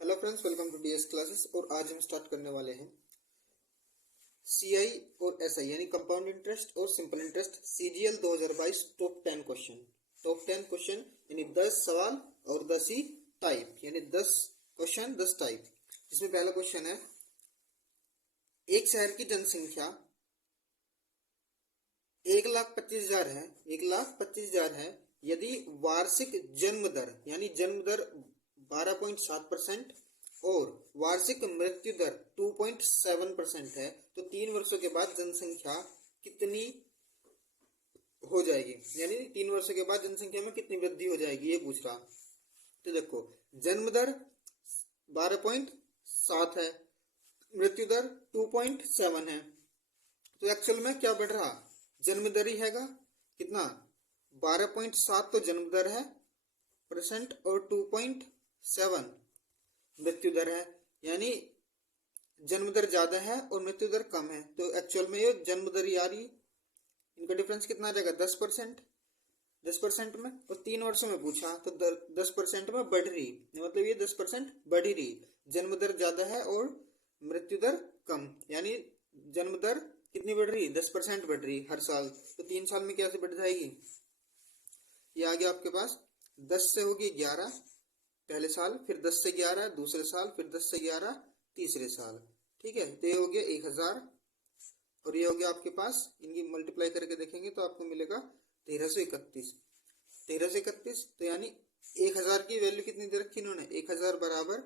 Hello friends, welcome to DS classes. और आज हम स्टार्ट करने वाले हैं सीआई और एसआई यानी कंपाउंड इंटरेस्ट और simple interest CGL 2022 top 10 question. Top 10 question यानी 10 सवाल और 10 ही टाइप, यानी 10 क्वेश्चन 10 टाइप। इसमें पहला क्वेश्चन है, एक शहर की जनसंख्या 1,25,000 है, 1,25,000 है। यदि वार्षिक जन्म दर यानी जन्म दर 12.7% और वार्षिक मृत्यु दर 2.7% है, तो 3 वर्षों के बाद जनसंख्या कितनी हो जाएगी, यानी 3 वर्षों के बाद जनसंख्या में कितनी वृद्धि हो जाएगी, ये पूछ रहा। तो देखो, जन्म दर 12.7 है, मृत्यु दर 2.7 है, तो एक्चुअल में क्या बढ़ रहा, जन्म दर ही हैगा। कितना, 12.7 तो जन्म दर है परसेंट और 2.7 मृत्यु दर है, यानी जन्म दर ज्यादा है और मृत्यु दर कम है। तो एक्चुअल में ये जन्म दर ही आ रही, इनका डिफरेंस कितना आ जाएगा, 10%। 10% में, और 3 वर्षों में पूछा तो 10% में बढ़ रही, मतलब ये 10% बढ़ ही रही। जन्म दर ज्यादा है और मृत्यु दर कम, यानी जन्म दर कितनी बढ़ रही, 10% बढ़ रही हर साल। तो 3 साल में कैसे बढ़ जाएगी, ये आ गया आपके पास। 10 से होगी 11 पहले साल, फिर 10 से 11 दूसरे साल, फिर 10 से 11 तीसरे साल। ठीक है, तो ये हो गया 1,000 और ये हो गया आपके पास, इनकी मल्टीप्लाई करके देखेंगे तो आपको मिलेगा 1331। 1331, तो यानी 1,000 की वैल्यू कितनी दे रखी इन्होंने, 1,000 बराबर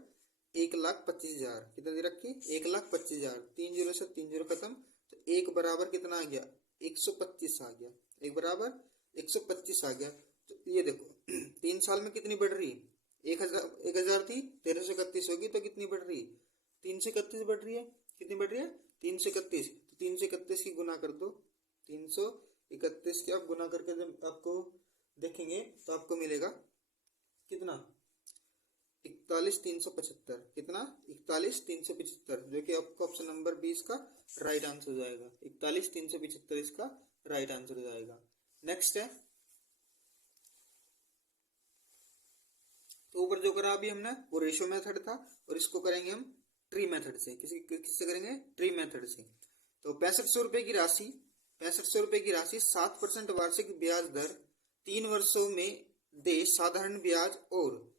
1,25,000। कितना दे रखी, 1,25,000। 3 जीरो से 3 जीरो खत्म, तो एक बराबर कितना आ गया, 125 आ गया। एक बराबर 125 आ गया। तो ये देखो 3 साल में कितनी बढ़ रही, 1,000 थी, 1331 होगी तो कितनी बढ़ रही, 331 बढ़ रही है। कितनी बढ़ रही है, 331। तो 331 की गुना कर दो, 331 की आप गुना करके जब आपको देखेंगे तो आपको मिलेगा कितना, 41,375। कितना, 41,375, जो कि आपको ऑप्शन नंबर 20 का राइट आंसर हो जाएगा। 41,375 इसका राइट आंसर हो जाएगा। नेक्स्ट है, तो ऊपर जो करा अभी हमने वो रेशियो मेथड था, और इसको करेंगे हम ट्री मेथड से। किससे करेंगे, ट्री मेथड से। तो 6500 रुपए की राशि, 6500 रुपए की राशि 7% वार्षिक ब्याज दर 3 वर्षों में दे साधारण ब्याज और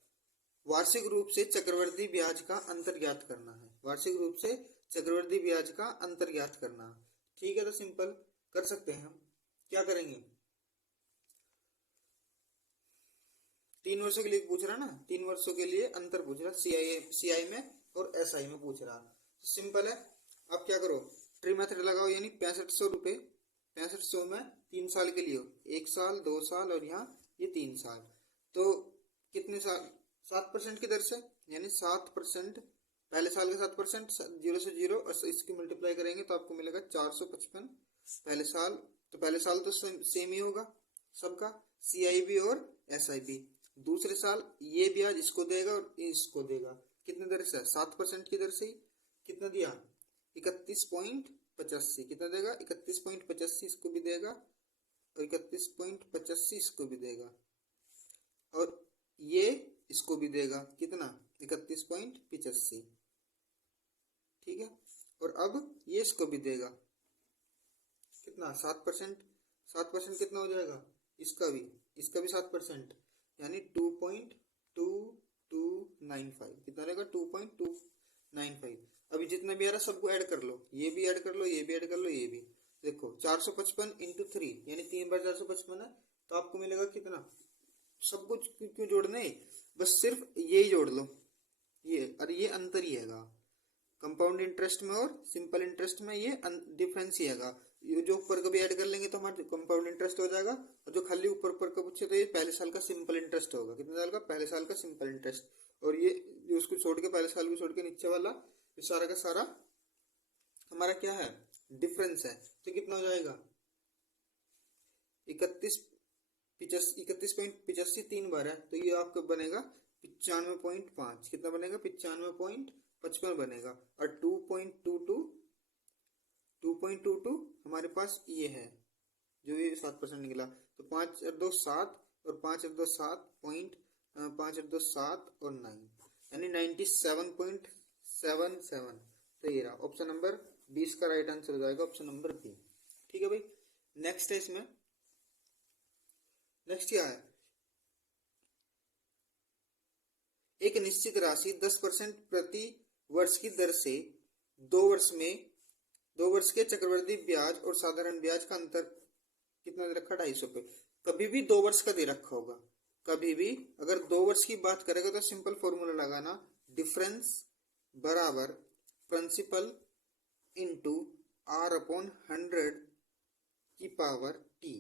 वार्षिक रूप से चक्रवर्ती ब्याज का अंतर ज्ञात करना है। वार्षिक रूप से चक्रवर्ती ब्याज का अंतर ज्ञात करना। ठीक है, तो सिंपल कर सकते हैं हम। क्या करेंगे, 3 वर्षों के लिए पूछ रहा ना, 3 वर्षों के लिए अंतर पूछ रहा, सीआई में और एसआई में पूछ रहा। तो सिंपल है, आप क्या करो, ट्री मेथड लगाओ, यानी 6500 रुपए, 6500 में 3 साल के लिए, 1 साल 2 साल और यहाँ ये 3 साल, तो कितने साल, 7% की दर से, यानी 7%। पहले साल का 7%, जीरो से जीरो, और इसकी मल्टीप्लाई करेंगे तो आपको मिलेगा 455 पहले साल। तो पहले साल तो सेम ही होगा सबका, सीआईबी और एसआईबी। दूसरे साल ये ब्याज इसको देगा और इसको देगा, कितने दर से, 7% की दर से ही। कितना दिया, 31.85। कितना देगा, 31.85 इसको भी देगा और 31.85 इसको भी देगा, और ये इसको भी देगा। कितना, 31.85। ठीक है, और अब ये इसको भी देगा, कितना, 7%। 7% कितना हो जाएगा, इसका भी 7%, यानी 2.2295। कितना रहेगा, 2.295। अभी जितना भी आ रहा सबको ऐड कर लो, ये भी ऐड कर लो, ये भी ऐड कर लो, ये भी। देखो 455 इंटू 3, यानी 3 बार 455 है, तो आपको मिलेगा कितना, सब कुछ क्यों जोड़ने, बस सिर्फ ये ही जोड़ लो, ये, और ये अंतर ही हैगा कंपाउंड इंटरेस्ट में और सिंपल इंटरेस्ट में, ये डिफरेंस ही हैगा। ये जो ऊपर का भी ऐड कर लेंगे तो हमारा कंपाउंड इंटरेस्ट हो जाएगा, और जो खाली ऊपर ऊपर का पूछे तो ये पहले साल का सिंपल इंटरेस्ट होगा। कितने साल का, पहले साल का सिंपल इंटरेस्ट, और ये जो उसको छोड़ के, पहले साल को छोड़ के नीचे वाला, ये सारा का सारा हमारा क्या है, डिफरेंस है। तो कितना हो जाएगा, 31.85 3 बार है, तो ये आपका बनेगा 95.5। कितना बनेगा, 95.55 बनेगा। और 2.22 हमारे पास ये है, जो ये 7% निकला। तो 5 और 2 7, और 5 और 2 7 पॉइंट, 5 और 2 7 और 9, यानी 97.77। तो ये रहा ऑप्शन नंबर 20 का राइट आंसर हो जाएगा ऑप्शन नंबर बी। ठीक है भाई, नेक्स्ट है इसमें, नेक्स्ट क्या है, एक निश्चित राशि 10% प्रति वर्ष की दर से 2 वर्ष के चक्रवृद्धि ब्याज और साधारण ब्याज का अंतर कितना दे रखा, 250 रुपये। कभी भी 2 वर्ष का दे रखा होगा, कभी भी अगर 2 वर्ष की बात करेगा तो सिंपल फॉर्मूला लगाना, डिफरेंस बराबर प्रिंसिपल इंटू R/100 की पावर टी।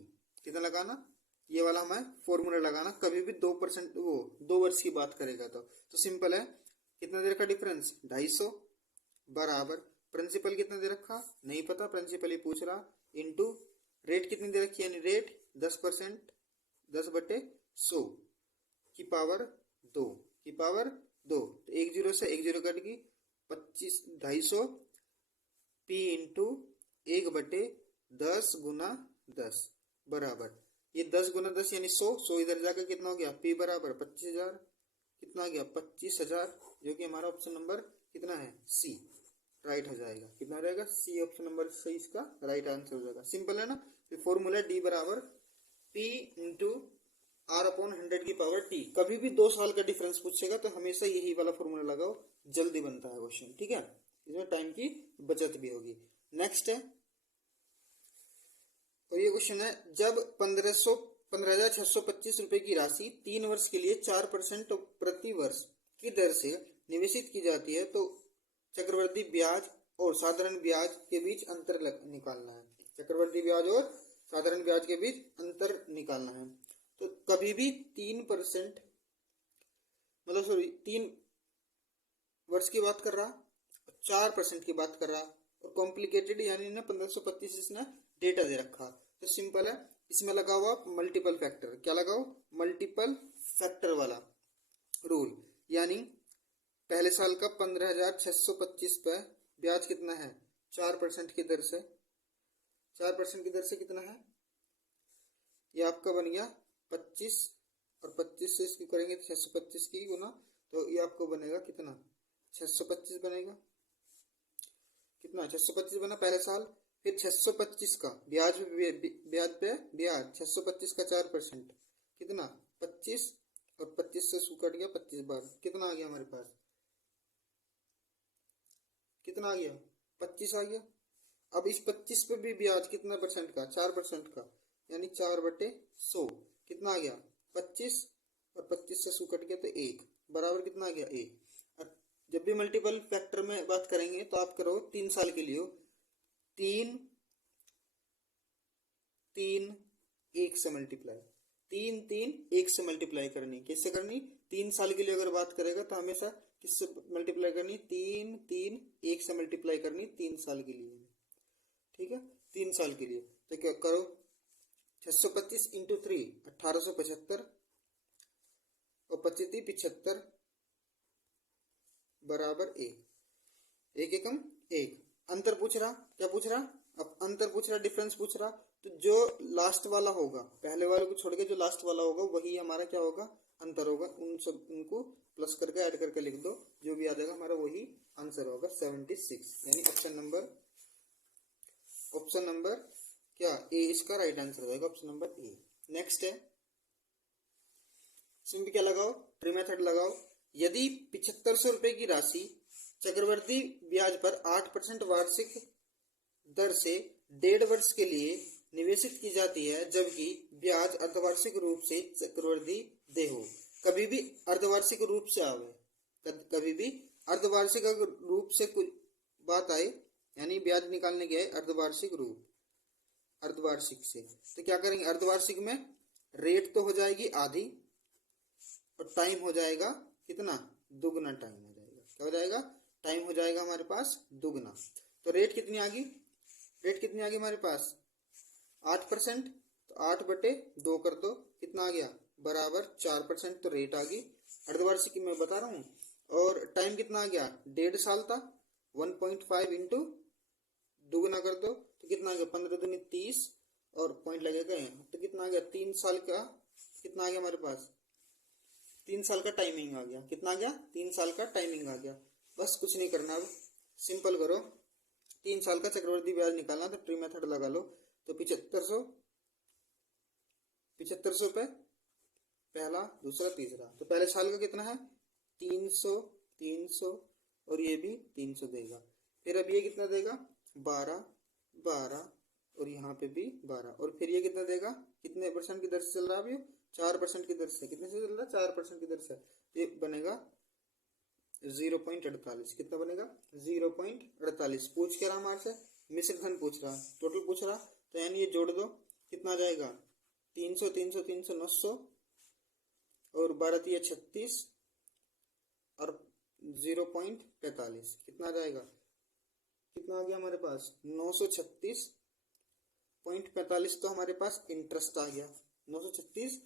कितना लगाना, ये वाला हमें फॉर्मूला लगाना, कभी भी 2% वो 2 वर्ष की बात करेगा तो सिंपल है, कितना दे रखा डिफरेंस 250 बराबर प्रिंसिपल कितना दे रखा नहीं पता, प्रिंसिपल ही पूछ रहा, इंटू रेट कितनी दे रखी है, यानी रेट 10%, 10/100 की पावर 2 की पावर 2। तो 1 0 से 1 0 कट गई, 25 250 पी इंटू 1/10 गुना 10 बराबर, ये 10 गुना 10 यानी 100 इधर जाकर कितना हो गया, पी बराबर 25,000, कितना आ गया 25,000, जो कि हमारा ऑप्शन नंबर कितना है, सी राइट हो जाएगा। कितना रहेगा, सी ऑप्शन नंबर सही इसका राइट आंसर हो जाएगा। सिंपल है ना, तो फॉर्मूला डी बराबर पी इंटू R/100 की पावर टी। कभी भी 2 साल का डिफरेंस पूछेगा तो हमेशा यही वाला फॉर्मूला लगाओ, जल्दी बनता है क्वेश्चन। ठीक है, इसमें टाइम की बचत भी होगी। नेक्स्ट है, और ये क्वेश्चन है, जब 15,625 रुपए की राशि 3 वर्ष के लिए 4% प्रति वर्ष की दर से निवेशित की जाती है तो चक्रवृद्धि ब्याज और साधारण ब्याज के बीच अंतर निकालना है। चक्रवृद्धि ब्याज और साधारण ब्याज के बीच अंतर निकालना है। तो कभी भी 3% मतलब सॉरी 3 वर्ष की बात कर रहा, 4% की बात कर रहा, और कॉम्प्लिकेटेड यानी ना 1525 इसने डेटा दे रखा, तो सिंपल है, इसमें लगाओ आप मल्टीपल फैक्टर। क्या लगाओ, मल्टीपल फैक्टर वाला रूल, यानी पहले साल का 15,625 पे ब्याज कितना है, 4% की दर से, 4% की दर से कितना है, ये आपका बन गया 25, और 25 से इसकी करेंगे 625 की गुना, तो ये आपको बनेगा कितना, 625 बनेगा, कितना 625 बना पहले साल। फिर 625 का ब्याज पे ब्याज 625 का 4% कितना 25, और 25 से सू कट गया 25 बार, कितना आ गया हमारे पास, कितना आ गया 25 आ गया। अब इस 25 पे भी ब्याज कितना परसेंट का, 4% का, यानी 4/100 कितना आ गया 25, और 25 से सू कट गया तो 1 बराबर कितना आ गया 1। और जब भी मल्टीपल फैक्टर में बात करेंगे तो आप करो 3 साल के लिए, 3 3 1 से मल्टीप्लाई, 3 3 1 से मल्टीप्लाई करनी, कैसे करनी, 3 साल के लिए अगर बात करेगा तो हमेशा किससे मल्टीप्लाई करनी, 3 3 1 से मल्टीप्लाई करनी 3 साल के लिए। ठीक है, 3 साल के लिए तो क्या करो, 625 इंटू 3 1875, और 25 75 बराबर 1, 1 एकम 1। अंतर पूछ रहा, क्या पूछ रहा, अब अंतर पूछ रहा, डिफरेंस पूछ रहा, तो जो लास्ट वाला होगा, पहले वाले को छोड़ के जो लास्ट वाला होगा वही हमारा क्या होगा, अंतर होगा। उनको प्लस करके ऐड करके लिख दो, जो भी आ जाएगा हमारा वही आंसर होगा 76, यानी ऑप्शन नंबर क्या ए इसका राइट आंसर हो जाएगा, ऑप्शन नंबर ए। नेक्स्ट है, इसमें भी क्या लगाओ, ट्री मेथड लगाओ। यदि 7500 रुपए की राशि चक्रवृद्धि ब्याज पर 8% वार्षिक दर से 1.5 वर्ष के लिए निवेशित की जाती है, जबकि ब्याज अर्धवार्षिक रूप से चक्रवृद्धि देय हो। कभी भी अर्धवार्षिक रूप से आवे, कभी भी अर्धवार्षिक रूप से कुछ बात आए, यानी ब्याज निकालने के अर्धवार्षिक रूप, अर्धवार्षिक से, तो क्या करेंगे, अर्धवार्षिक में रेट तो हो जाएगी आधी, और टाइम हो जाएगा कितना, दुगना टाइम हो जाएगा। क्या हो जाएगा, टाइम हो जाएगा हमारे पास दुगना। तो रेट कितनी आ गई, रेट कितनी आ गई हमारे पास 8%, तो 8/2 कर दो, कितना आ गया बराबर 4%, तो रेट आ गई अर्धवार्षिक मैं बता रहा हूँ। और टाइम कितना आ गया, 1.5 साल था, 1.5 इंटू दुगना कर दो तो कितना आ गया 15 दूनी 30, और पॉइंट लगेगा यहाँ, तो कितना आ गया 3 साल का, कितना आ गया हमारे पास 3 साल का टाइमिंग आ गया। कितना आ गया? 3 साल का टाइमिंग आ गया। बस कुछ नहीं करना, अब सिंपल करो। 3 साल का चक्रवृद्धि ब्याज निकालना तो ट्री मेथड लगा लो। तो 7500 पे पहला, दूसरा, तीसरा, तो पहले साल का कितना है? 300, 300 और ये भी 300 देगा। फिर अब ये कितना देगा? 12, 12 और यहाँ पे भी 12। और फिर ये कितना देगा? कितने परसेंट की दर से चल रहा है अभी? 4% की दर से। कितने से चल रहा है? 4% की दर से। ये बनेगा 0.48। कितना बनेगा? 0.48। पूछ क्या रहा हमारे से? मिश्र धन पूछ रहा, टोटल पूछ रहा, तो यानी ये जोड़ दो। कितना आ जाएगा? 300, 300, 300, 900 और 12 36 और 0.45। कितना आ जाएगा? कितना आ गया हमारे पास? 936.45। तो हमारे पास इंटरेस्ट आ गया 936।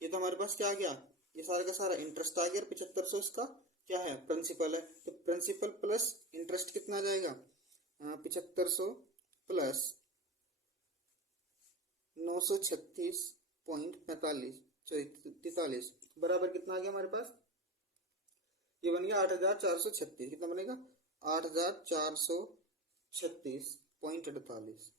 ये तो हमारे पास क्या आ गया? ये सारा का सारा इंटरेस्ट आ गया। 7500 इसका क्या है? प्रिंसिपल है। तो प्रिंसिपल प्लस इंटरेस्ट कितना आ जाएगा? 7500 प्लस 936.45 बराबर कितना आ गया हमारे पास? ये बन गया 8436। कितना बनेगा? 8436.48।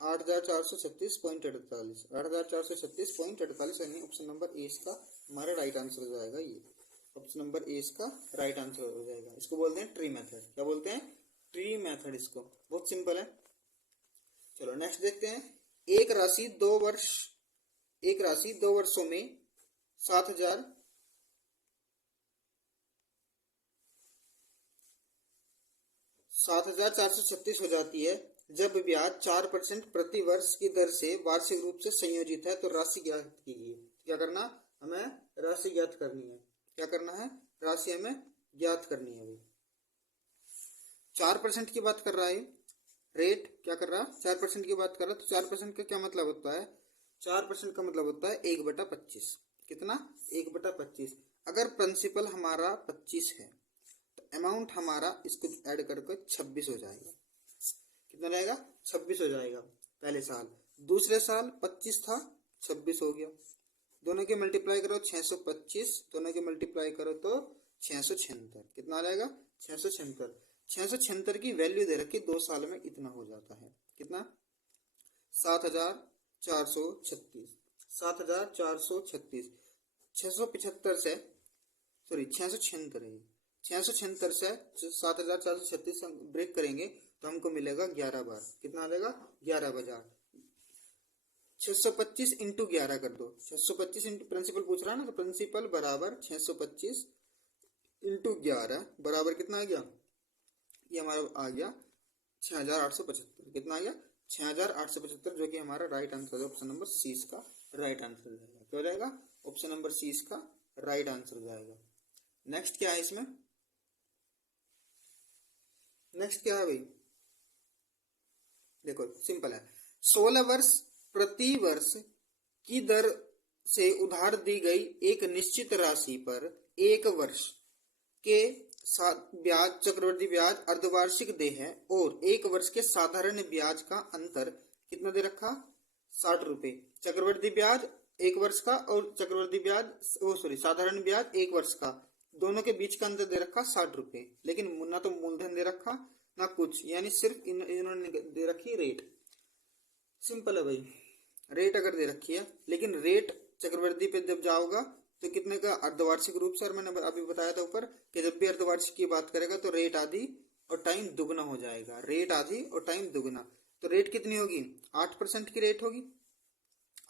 8436.48, 8436.48 यानी ऑप्शन नंबर ए इसका हमारा राइट आंसर हो जाएगा। ये ऑप्शन नंबर ए इसका राइट आंसर हो जाएगा। इसको बोलते हैं ट्री मेथड। क्या बोलते हैं? Tree method. इसको बहुत सिंपल है। चलो नेक्स्ट देखते हैं। एक राशि 2 वर्षों में 7,436 हो जाती है जब ब्याज 4% प्रति वर्ष की दर से वार्षिक रूप से संयोजित है। तो राशि ज्ञात कीजिए। क्या करना? हमें राशि ज्ञात करनी है। क्या करना है? राशि हमें ज्ञात करनी है। 4% की बात कर रहा है रेट। क्या कर रहा? 4% की बात कर रहा है। तो 4% का क्या मतलब होता है? 4% का मतलब होता है 1/25। कितना? 1/25। अगर प्रिंसिपल हमारा 25 है तो अमाउंट हमारा इसको ऐड करके 26 हो जाएगा। कितना रहेगा? 26 हो जाएगा पहले साल। दूसरे साल 25 था, 26 हो गया। दोनों के मल्टीप्लाई करो 625, दोनों के मल्टीप्लाई करो तो 676। कितना आ जाएगा? 676। 676 की वैल्यू दे रखी 2 साल में इतना हो जाता है। कितना? 7436। 7436। 675 से, सॉरी 676 है। 676 से 7436 ब्रेक करेंगे तो हमको मिलेगा 11 बार। कितना आ जाएगा? 11 बार। 625 इंटू 11 कर दो। 625 इंटू प्रिंसिपल पूछ रहा है ना, तो प्रिंसिपल बराबर 625 इंटू 11 बराबर कितना आ गया? ये हमारा आ गया 6875। कितना आ गया? 6875, जो कि हमारा राइट आंसर है। ऑप्शन नंबर सी इसका राइट आंसर हो जाएगा। क्या हो जाएगा? ऑप्शन नंबर सी इसका राइट आंसर हो जाएगा। नेक्स्ट क्या है इसमें? नेक्स्ट क्या है भाई? देखो सिंपल है। 16 वर्ष प्रति वर्ष की दर से उधार दी गई एक निश्चित राशि पर एक वर्ष के ब्याज, चक्रवृद्धि ब्याज अर्धवार्षिक दे है और एक वर्ष के साधारण ब्याज का अंतर कितना दे रखा? 60 रुपए। चक्रवृद्धि ब्याज एक वर्ष का और चक्रवृद्धि ब्याज, सॉरी साधारण ब्याज एक वर्ष का, दोनों के बीच का अंतर दे रखा 60 रुपए। लेकिन ना तो मूलधन दे रखा ना कुछ, यानी सिर्फ इन्होंने दे रखी रेट। सिंपल है भाई। रेट अगर दे रखी है, लेकिन रेट चक्रवृद्धि पे जब जाओगा तो कितने का? अर्धवार्षिक रूप से। मैंने अभी बताया था ऊपर कि जब भी अर्धवार्षिक की बात करेगा तो रेट आधी और टाइम दुगना हो जाएगा। रेट आधी और टाइम दुगना। तो रेट कितनी होगी? 8% की रेट होगी,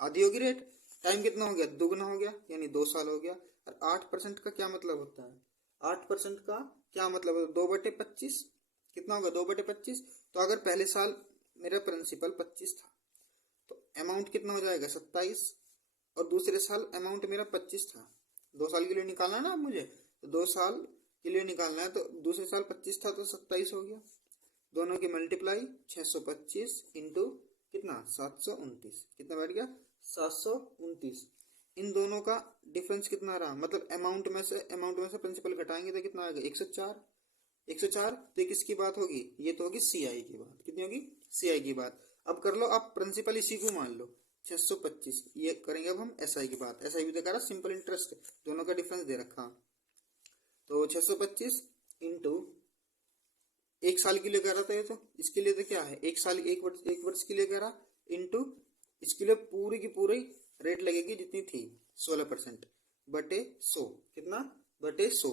आधी होगी रेट। टाइम कितना हो गया? दुगना हो गया, यानी 2 साल हो गया। और 8% का क्या मतलब होता है? 8% का क्या मतलब है? 2/25। कितना होगा? 2/25। तो अगर पहले साल मेरा प्रिंसिपल 25 था तो अमाउंट कितना हो जाएगा? 27। और दूसरे साल अमाउंट मेरा 25 था। 2 साल के लिए निकालना है ना अब मुझे, तो 2 साल के लिए निकालना है। तो दूसरे साल 25 था तो 27 हो गया। दोनों की मल्टीप्लाई 625 इंटू कितना? 729। कितना बैठ गया? 729। इन दोनों का डिफरेंस कितना रहा? मतलब अमाउंट में से प्रिंसिपल घटाएंगे तो कितना आएगा? 104। 104। तो किसकी बात होगी? ये तो होगी सीआई की बात। कितनी होगी? सीआई की बात। अब कर लो आप प्रिंसिपल इसी को मान लो। 625, ये करेंगे अब हम एसआई की बात। एसआई भी देखा रहा, सिंपल इंटरेस्ट, दोनों का डिफरेंस दे रखा। तो 625 इंटू एक साल के लिए कह रहा था ये, तो इसके लिए तो क्या है, एक साल, एक वर्ष के लिए कह रहा, इंटू इसके लिए पूरी की पूरी रेट लगेगी जितनी थी 16% बटे 100, कितना बटे 100,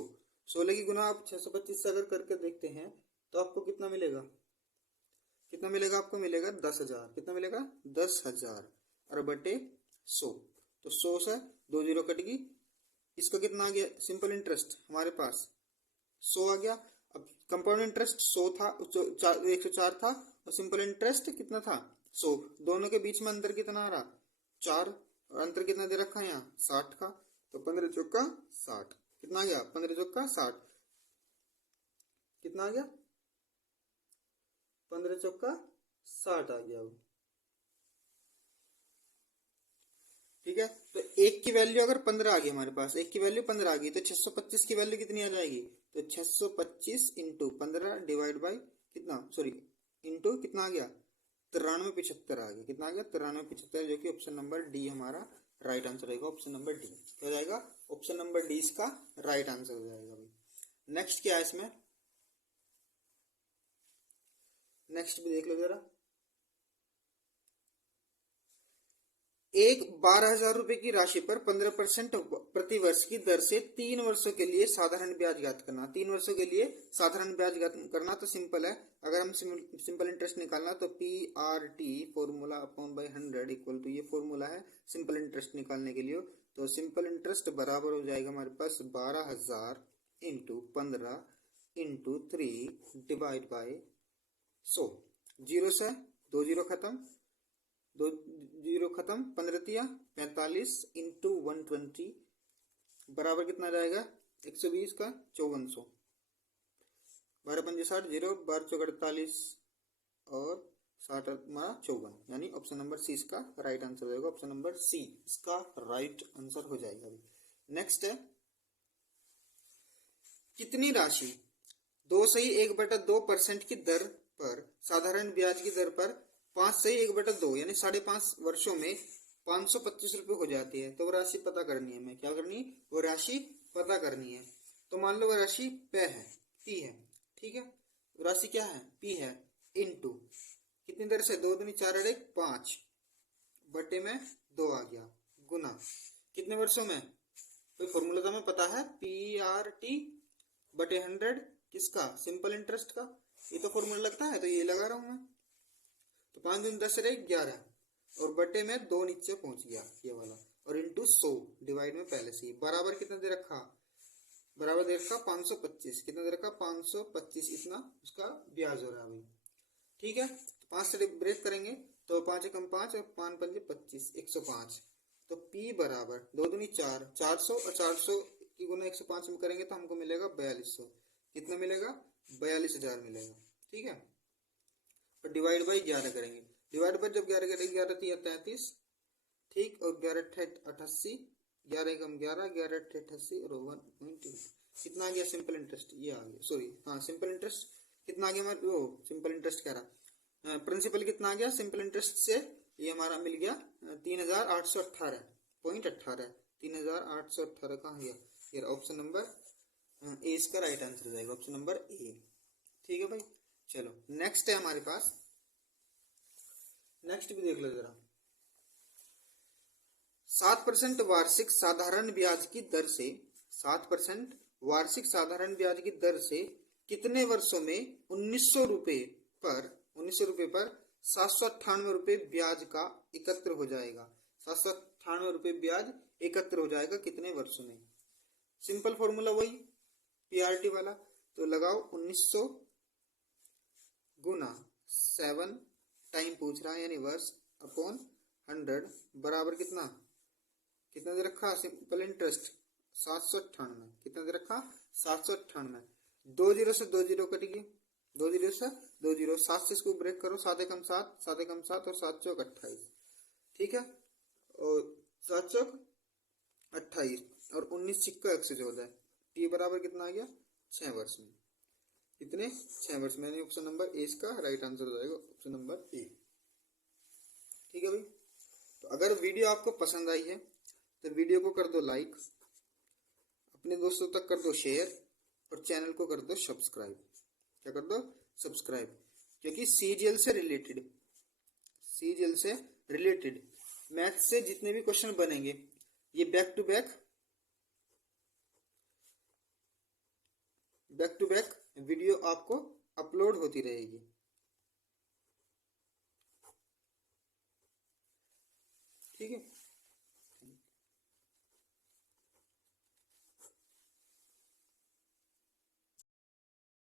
16 की गुना आप 625 से अगर करके देखते हैं तो आपको कितना मिलेगा, कितना मिलेगा, आपको मिलेगा 10,000, कितना मिलेगा 10,000 और बटे 100, तो 100 से 2 जीरो कट गई, इसका कितना आ गया सिंपल इंटरेस्ट हमारे पास 100 आ गया। अब कंपाउंड इंटरेस्ट 100 था, 104 था, और सिंपल इंटरेस्ट कितना था 100, दोनों के बीच में अंतर कितना आ रहा 4, और अंतर कितना दे रखा है यहाँ 60 का, तो 15 चौका 60, कितना आ गया 15 चौका 60, कितना आ गया 15 चौका 60 आ गया। ठीक है, तो एक की वैल्यू अगर 15 आ गई हमारे पास, एक की वैल्यू 15 आ गई, तो 625 की वैल्यू कितनी आ जाएगी, तो 625 इंटू 15 डिवाइड बाई कितना, सॉरी इंटू कितना आ गया 9375 आ गया, कितना आ गया 9375, जो कि ऑप्शन नंबर डी हमारा राइट आंसर रहेगा। ऑप्शन नंबर डी क्या हो जाएगा, ऑप्शन नंबर डी इसका राइट आंसर हो जाएगा। नेक्स्ट क्या है इसमें, नेक्स्ट भी देख लो जरा। एक 12,000 रुपए की राशि पर 15% प्रति वर्ष की दर से 3 वर्षों के लिए साधारण ब्याज ज्ञात करना। 3 वर्षों के लिए साधारण ब्याज ज्ञात करना तो सिंपल है, अगर हम सिंपल इंटरेस्ट निकालना तो PRT formula upon by 100 equal to, ये फॉर्मूला है सिंपल इंटरेस्ट निकालने के लिए। तो सिंपल इंटरेस्ट बराबर हो जाएगा हमारे पास 12,000 into 15 into 3 divide by 100, zero से 2 जीरो खत्म, 2 जीरो खत्म, 15 तिया 45 इंटू 120 बराबर कितना जाएगा 120 का 5400, 12 पंजे 60, जीरो 12 चौक 48 और 60 हमारा 54, यानी ऑप्शन नंबर सी इसका राइट आंसर हो जाएगा। ऑप्शन नंबर सी इसका राइट आंसर हो जाएगा। नेक्स्ट है, कितनी राशि 2/1/2% की दर पर साधारण ब्याज की दर पर 5/1/2 यानी 5.5 वर्षों में 525 रुपये हो जाती है, तो वो राशि पता करनी है। हमें क्या करनी है, वो राशि पता करनी है। तो मान लो वो राशि पे है, पी है, ठीक है, राशि क्या है पी है, इनटू कितनी दर से 2 दूनी 4 और 1 5 बटे में 2 आ गया, गुना कितने वर्षों में, कोई फॉर्मूला तो हमें पता है, PRT बटे 100 किसका, सिंपल इंटरेस्ट का, ये तो फॉर्मूला लगता है तो ये लगा रहा हूं मैं। तो 5 दूनी 10 और 1 11 और बटे में 2 नीचे पहुंच गया ये वाला, और इंटू 100 डिवाइड में पहले से बराबर कितना दे रखा, बराबर दे रखा 525, कितना दे रखा 525, इतना उसका ब्याज हो रहा है भाई। ठीक है, तो 5 से ब्रेक करेंगे तो 5 कम 5 और 5 पंजे 25, 105, तो P बराबर 2 दूनी 4, 400 और 400 की गुना 105 में करेंगे तो हमको मिलेगा 4200, कितना मिलेगा 42,000 मिलेगा। ठीक है, और डिवाइड बाई 11 करेंगे, डिवाइड बाई जब 11 करेंगे 11 तिया 33, ठीक, और 11 ठेठ 88, 11 कम 11, 11 ठेठ 88 और 1.2 कितना आ गया सिंपल इंटरेस्ट, ये आ गया, सॉरी हाँ सिंपल इंटरेस्ट कितना आ गया हमारे, वो सिंपल इंटरेस्ट कह रहा, प्रिंसिपल कितना आ गया सिंपल इंटरेस्ट से, ये हमारा मिल गया 3,818.18, 3,818 कहाँ गया, ये ऑप्शन नंबर ए इसका राइट आंसर हो जाएगा, ऑप्शन नंबर ए। ठीक है भाई, चलो नेक्स्ट है हमारे पास, नेक्स्ट भी देख लो जरा। 7% वार्षिक साधारण ब्याज की दर से, 7% वार्षिक साधारण ब्याज की दर से कितने वर्षों में 1900 रुपए पर 798 रुपए ब्याज का एकत्र हो जाएगा, 798 रुपए ब्याज एकत्र हो जाएगा कितने वर्षों में। सिंपल फॉर्मूला वही PRT वाला, तो लगाओ 1900 गुना 7 टाइम पूछ रहा है यानी वर्ष अपॉन 100 बराबर कितना, कितना दे रखा सिंपल इंटरेस्ट 798, कितना दे रखा 798, 2 जीरो से 2 जीरो कट गई, 2 जीरो से 2 जीरो, 7 से इसको ब्रेक करो, 7 एकम 7, 7 एकम 7 और 7 चौक 28, ठीक है, और 7 चौक 28 और 19 सिक्का 114, T बराबर कितना आ गया 6 वर्ष में, कितने 6 वर्ष में, ऑप्शन नंबर ए इसका राइट आंसर हो जाएगा, ऑप्शन नंबर ए। ठीक है भाई, तो अगर वीडियो आपको पसंद आई है तो वीडियो को कर दो लाइक, अपने दोस्तों तक कर दो शेयर और चैनल को कर दो सब्सक्राइब। क्या कर दो? सब्सक्राइब। क्योंकि सीजीएल से रिलेटेड मैथ से जितने भी क्वेश्चन बनेंगे ये बैक टू बैक वीडियो आपको अपलोड होती रहेगी। ठीक है।